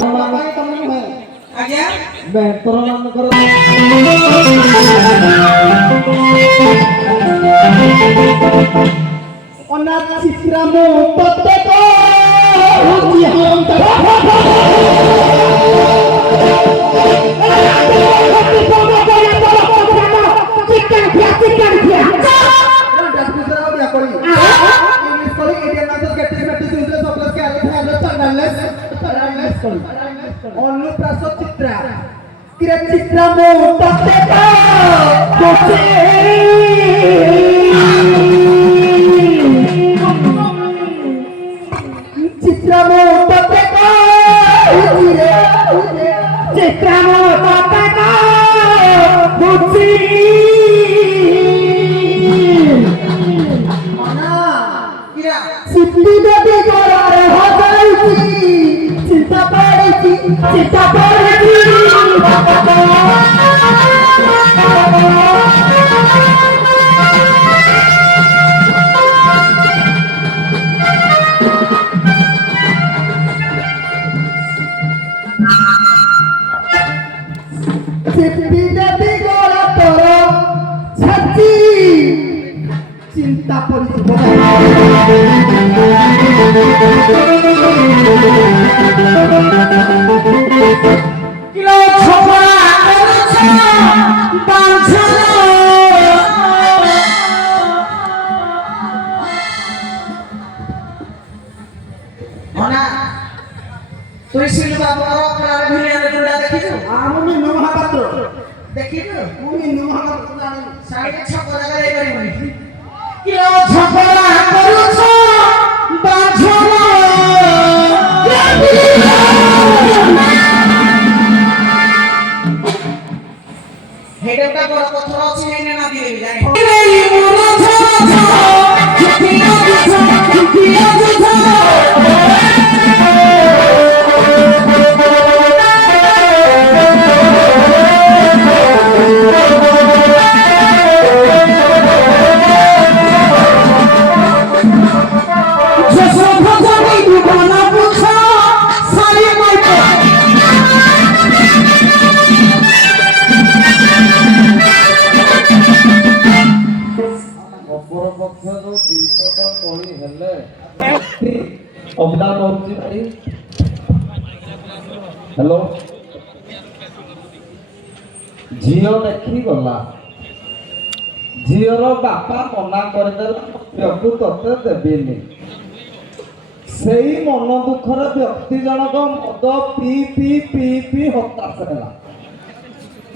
ପାଇଁ ତମେ ନୁହେଁ ଆଜ୍ଞା ବେତର ମାନଙ୍କର ଅନାଥ ଚିତ୍ରା ମୁଁ ପ୍ରତ୍ୟେକ ହଉଛି ହନ୍ତା অনুপ্রাস চিত্রা কিরে চিত্রা মো প্রত্যেক চিত্রা মো প্রত্যেক চিত্রা মো প্রত্যেক বুঝি কিরা সিদ্ধি দেবী গড়ারে হজাইছি চিন্তা পড়েছি সিদ্ধি দেবী গড়া তোর ছাতি চিন্তা পড়েছি কিলো ছপা করছ বাঁধল মনা তুই শিলু বাবার প্রাণ ভিলিয়ানে দুটা দেখিছো আমি মহাপাত্র দেখিছো আমি মহাপাত্র জানি সাড়ে ছপ জায়গা দেই পারিবনি কিলো ছপা করছ বাঁধল হেডটা বড় পথর আছে এনে না দিলে জানি ଅପରପକ୍ଷରୁ ବିପଦ ପଡ଼ି ହେଲେ ଅବଦାନ ହେଉଛି ଭାଇ। ହ୍ୟାଲୋ, ଝିଅ ଦେଖି ଗଲା, ଝିଅର ବାପା ମନା କରିଦେଲା ଝିଅକୁ ତତେ ଦେବିନି। ସେଇ ମନ ଦୁଃଖରେ ବ୍ୟକ୍ତି ଜଣକ ମଦ ପିଇ ପିଇ ପିଇ ପିଇ ହତାଶ ହେଲା,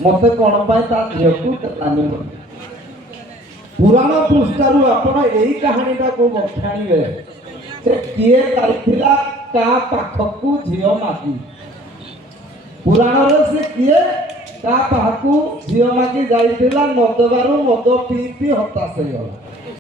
ମତେ କ'ଣ ପାଇଁ ତା ଝିଅକୁ ଦେଲାନି ବୋଲି। ପୁରାଣ ପୃଷ୍ଠାରୁ ଆପଣ ଏଇ କାହାଣୀଟାକୁ ବଖାଣିବେ। ସେ କିଏ ଯାଇଥିଲା କା ପାଖକୁ ଝିଅ ମାଗି, ପୁରାଣରେ ସେ କିଏ କା ପାଖକୁ ଝିଅ ମାଗି ଯାଇଥିଲା, ନ ଦେବାରୁ ମଦ ପିଇ ପିଇ ହତାଶ ହେଇଗଲା।